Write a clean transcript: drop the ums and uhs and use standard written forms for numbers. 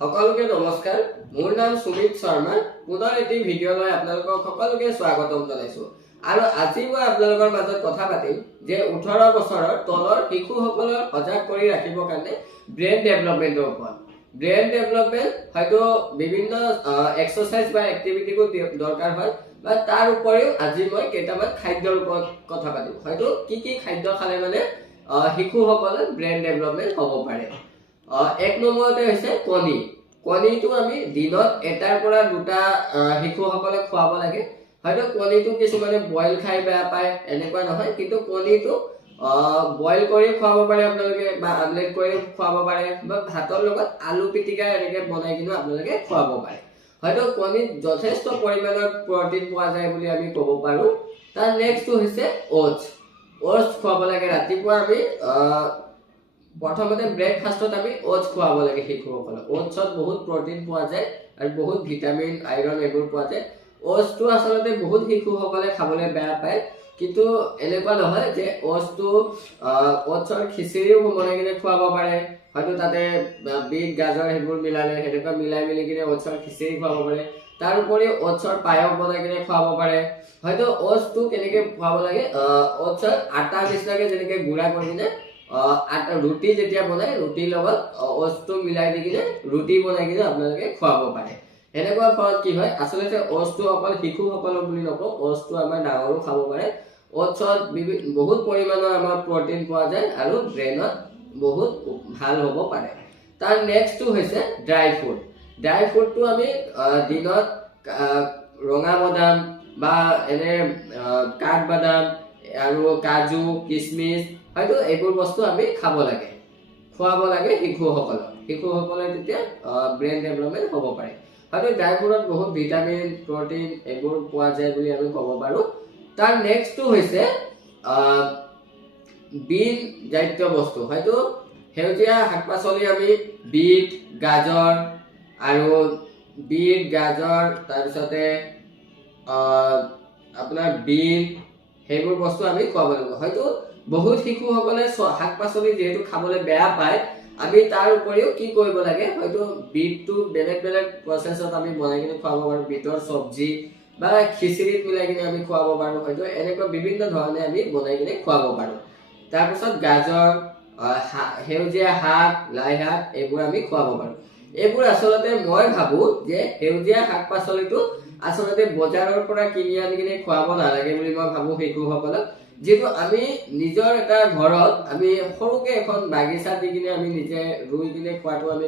সকলোকে নমস্কাৰ মোৰ নাম সুমিত শৰ্মা পুনৰ এটি ভিডিঅ' লৈ আপোনালোকক সকলোকে স্বাগতম জনাইছো আৰু আজি মই আপোনালোকৰ মাজত কথা পাতিম যে 18 বছৰৰ তলৰ শিশুসকলক সজাগ কৰি ৰাখিবৰ কাৰণে ব্ৰেইন ডেভেলপমেন্টৰ ওপৰত ব্ৰেইন ডেভেলপমেন্ট হয়তো বিভিন্ন এক্সাৰসাইজ বা এক্টিভিটিকো দৰকাৰ হয় বা তাৰ উপৰিও আজি মই কেইটামান খাদ্যৰ ওপৰত কথা পাতিম হয়তো কি খাদ্য খালে মানে শিশুসকলৰ ব্ৰেইন ডেভেলপমেন্ট হ'ব পাৰে। এক নম্বৰতে হৈছে কণীটো আমি দিনত এটাৰ পৰা দুটা শিশুসকলক খুৱাব লাগে। হয়তো কণীটো কিছুমানে বইল খাই বেয়া পায় এনেকুৱা নহয়, কিন্তু কণীটো বইল কৰি খুৱাব পাৰে আপোনালোকে বা আমলেট কৰি খুৱাব পাৰে বা ভাতৰ লগত আলু পিটিকা এনেকে বনাই কিনে আপোনালোকে খুৱাব পাৰে। হয়তো কণীত যথেষ্ট পৰিমাণৰ প্ৰটিন পোৱা যায় বুলি আমি ক'ব পাৰো। তাৰ নেক্সটটো হৈছে ওটছ খুৱাব লাগে। ৰাতিপুৱা আমি প্ৰথমতে ব্ৰেকফাষ্টত আমি ওটছ খুৱাব লাগে শিশুসকলক। ওটছত বহুত প্ৰটিন পোৱা যায় আৰু বহুত ভিটামিন আইৰণ এইবোৰ পোৱা যায়। ওটছটো আচলতে বহুত শিশুসকলে খাবলৈ বেয়া পায়, কিন্তু এনেকুৱা নহয় যে ওটছৰ খিচিৰিও বনাই কিনে খুৱাব পাৰে। হয়তো তাতে বিট গাজৰ সেইবোৰ মিলালে সেনেকুৱা মিলাই মিলি কিনে ওটছৰ খিচিৰি খুৱাব পাৰে। তাৰ উপৰিও ওটছৰ পায়স বনাই কিনে খুৱাব পাৰে। হয়তো ওটছটো কেনেকে খুৱাব লাগে, ওটছৰ আটা নিচিনাকে যেনেকে গুড়া কৰি কিনে ৰুটি যেতিয়া বনাই ৰুটিৰ লগত ওটছটো মিলাই দি কিনে ৰুটি বনাই কিনে আপোনালোকে খুৱাব পাৰে। এনেকুৱা ফলত কি হয়, আচলতে ওটছটো অকল শিশুসকলক বুলি নকওঁ, ওটছটো আমাৰ ডাঙৰো খাব পাৰে। ওটছত বহুত পৰিমাণৰ আমাৰ প্ৰটিন পোৱা যায় আৰু ব্ৰেইনত বহুত ভাল হ'ব পাৰে। তাৰ নেক্সটটো হৈছে ড্ৰাই ফ্ৰুটটো আমি দিনত ৰঙা বাদাম বা এনে কাঠবাদাম আৰু কাজু কিচমিচ হয়তো এইবোৰ বস্তু আমি খুৱাব লাগে শিশুসকলে তেতিয়া ব্ৰেইন ডেভেলপমেন্ট হ'ব পাৰে। হয়তো ড্ৰাই ফ্ৰুটত বহুত ভিটামিন প্ৰটিন এইবোৰ পোৱা যায় বুলি আমি ক'ব পাৰো। তাৰ নেক্সটটো হৈছে বিন জাতীয় বস্তু। হয়তো সেউজীয়া শাক পাচলি আমি বিট গাজৰ তাৰপিছতে আপোনাৰ বিন সেইবোৰ বস্তু আমি খুৱাব লাগিব। হয়তো বহুত শিশুসকলে শাক পাচলি যিহেতু খাবলৈ বেয়া পায়, আমি তাৰ উপৰিও কি কৰিব লাগে, হয়তো বিটটো বেলেগ প্ৰচেছত আমি বনাই কিনে খুৱাব পাৰো। বিটৰ চব্জি বা খিচিৰিত মিলাই কিনে আমি খুৱাব পাৰো। হয়তো এনেকুৱা বিভিন্ন ধৰণে আমি বনাই কিনে খুৱাব পাৰো। তাৰপিছত গাজৰ, সেউজীয়া শাক, লাই শাক এইবোৰ আমি খুৱাব পাৰো। এইবোৰ আচলতে মই ভাবো যে সেউজীয়া শাক পাচলিটো আচলতে বজাৰৰ পৰা কিনি আনি কিনে খুৱাব নালাগে বুলি মই ভাবো শিশুসকলক। যিহেতু আমি নিজৰ এটা ঘৰত আমি সৰুকে এখন বাগিচা দি কিনে আমি নিজে ৰুই কিনে খোৱাটো আমি